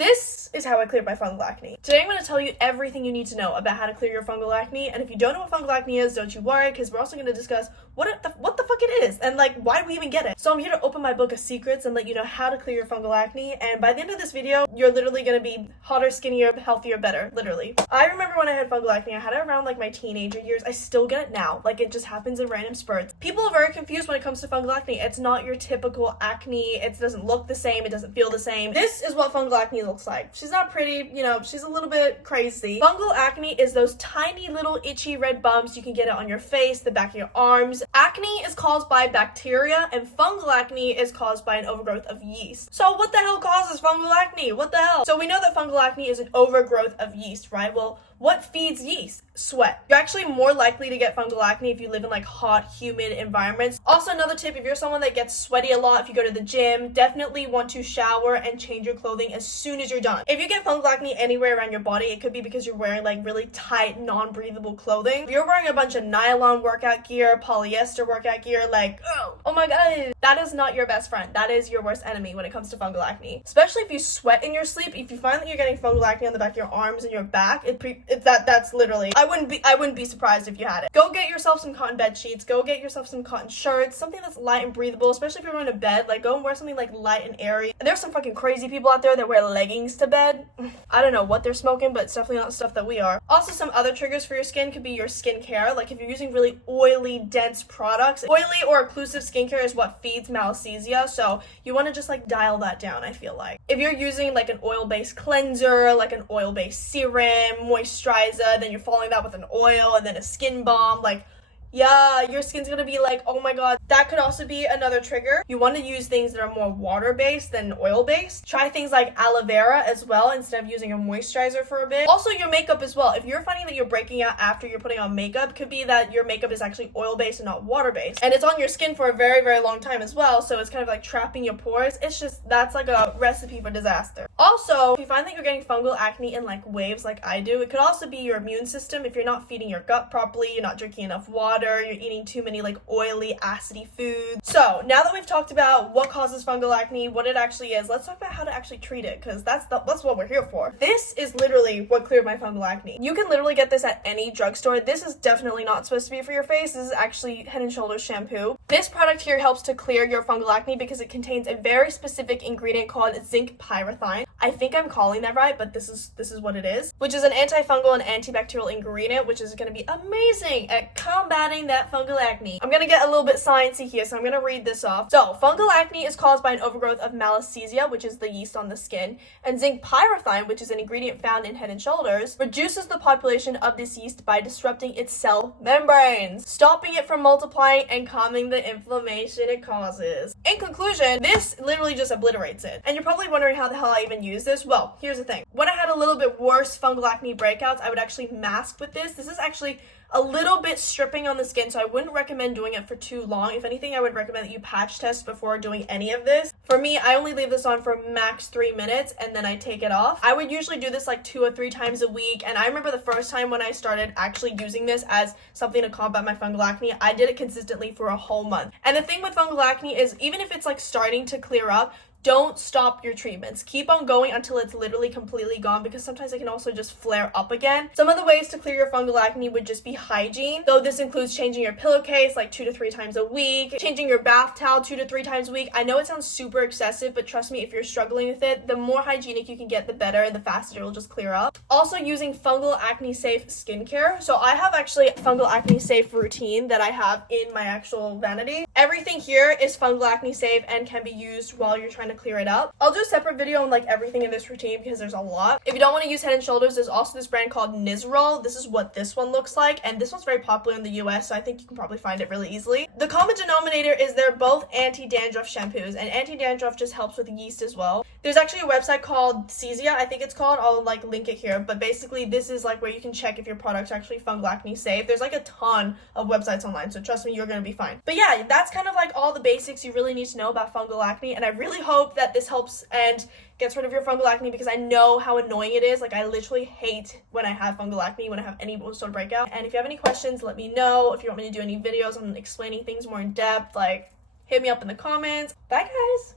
This is how I cleared my fungal acne. Today I'm going to tell you everything you need to know about how to clear your fungal acne, and if you don't know what fungal acne is, don't you worry, because we're also going to discuss what the fuck it is, and like why do we even get it. So I'm here to open my book of secrets and let you know how to clear your fungal acne, and by the end of this video, you're literally going to be hotter, skinnier, healthier, better, literally. I remember when I had fungal acne, I had it around like my teenager years. I still get it now, like it just happens in random spurts. People are very confused when it comes to fungal acne. It's not your typical acne, it doesn't look the same, it doesn't feel the same. This is what fungal acne looks like. She's not pretty, you know, she's a little bit crazy. Fungal acne is those tiny little itchy red bumps. You can get it on your face, the back of your arms. Acne is caused by bacteria, and fungal acne is caused by an overgrowth of yeast. So what the hell causes fungal acne? What the hell? So we know that fungal acne is an overgrowth of yeast, right? Well, what feeds yeast? Sweat. You're actually more likely to get fungal acne if you live in like hot, humid environments. Also, another tip, if you're someone that gets sweaty a lot, if you go to the gym, definitely want to shower and change your clothing as soon as you're done. If you get fungal acne anywhere around your body, it could be because you're wearing like really tight, non-breathable clothing. If you're wearing a bunch of nylon workout gear, polyester workout gear, like, oh my god, that is not your best friend. That is your worst enemy when it comes to fungal acne. Especially if you sweat in your sleep. If you find that you're getting fungal acne on the back of your arms and your back, that's literally, I wouldn't be surprised if you had it. Go get yourself some cotton bed sheets, go get yourself some cotton shirts, something that's light and breathable, especially if you're going to bed. Like, go and wear something like light and airy. And there's some fucking crazy people out there that wear leggings to bed. I don't know what they're smoking, but it's definitely not stuff that we are. Also, some other triggers for your skin could be your skincare. Like, if you're using really oily, dense products, oily or occlusive skincare is what feeds malassezia, so you want to just like dial that down, I feel like. If you're using like an oil-based cleanser, like an oil-based serum, moisturizer, then you're following that with an oil and then a skin balm, like, yeah, your skin's gonna be like, oh my god. That could also be another trigger. You want to use things that are more water-based than oil-based. Try things like aloe vera as well instead of using a moisturizer for a bit. Also, your makeup as well. If you're finding that you're breaking out after you're putting on makeup, could be that your makeup is actually oil-based and not water-based. And it's on your skin for a very, very long time as well, so it's kind of like trapping your pores. It's just, that's like a recipe for disaster. Also, if you find that you're getting fungal acne in like waves like I do, it could also be your immune system. If you're not feeding your gut properly, you're not drinking enough water, you're eating too many like oily, acidy foods. So now that we've talked about what causes fungal acne, what it actually is, let's talk about how to actually treat it, because that's what we're here for. This is literally what cleared my fungal acne. You can literally get this at any drugstore. This is definitely not supposed to be for your face. This is actually Head & Shoulders shampoo. This product here helps to clear your fungal acne because it contains a very specific ingredient called zinc pyridine. I think I'm calling that right, but this is what it is, which is an antifungal and antibacterial ingredient, which is going to be amazing at combating that fungal acne. I'm going to get a little bit sciencey here, so I'm going to read this off. So, fungal acne is caused by an overgrowth of malassezia, which is the yeast on the skin, and zinc pyridine, which is an ingredient found in Head & Shoulders, reduces the population of this yeast by disrupting its cell membranes, stopping it from multiplying and calming the inflammation it causes. In conclusion, this literally just obliterates it. And you're probably wondering how the hell I even use this. Well, here's the thing. When I had a little bit worse fungal acne breakouts, I would actually mask with this. This is actually a little bit stripping on the skin, so I wouldn't recommend doing it for too long. If anything, I would recommend that you patch test before doing any of this. For me, I only leave this on for max 3 minutes and then I take it off. I would usually do this like 2 or 3 times a week, and I remember the first time when I started actually using this as something to combat my fungal acne, I did it consistently for a whole month. And the thing with fungal acne is, even if it's like starting to clear up, don't stop your treatments. Keep on going until it's literally completely gone, because sometimes it can also just flare up again. Some of the ways to clear your fungal acne would just be hygiene. So this includes changing your pillowcase like 2 to 3 times a week, changing your bath towel 2 to 3 times a week. I know it sounds super excessive, but trust me, if you're struggling with it, the more hygienic you can get, the better, and the faster it will just clear up. Also, using fungal acne safe skincare. So I have actually a fungal acne safe routine that I have in my actual vanity. Everything here is fungal acne safe and can be used while you're trying to clear it up. I'll do a separate video on like everything in this routine because there's a lot. If you don't want to use Head & Shoulders, there's also this brand called Nizoral. This is what this one looks like, and this one's very popular in the US, so I think you can probably find it really easily. The common denominator is they're both anti-dandruff shampoos, and anti-dandruff just helps with yeast as well. There's actually a website called Cezia, I think it's called. I'll like link it here, but basically this is like where you can check if your product's actually fungal acne safe. There's like a ton of websites online, so trust me, you're gonna be fine. But yeah, that's kind of like all the basics you really need to know about fungal acne, and I really hope that this helps and gets rid of your fungal acne, because I know how annoying it is. Like, I literally hate when I have fungal acne, when I have any sort of breakout. And if you have any questions, let me know. If you want me to do any videos on explaining things more in depth, like, hit me up in the comments. Bye, guys!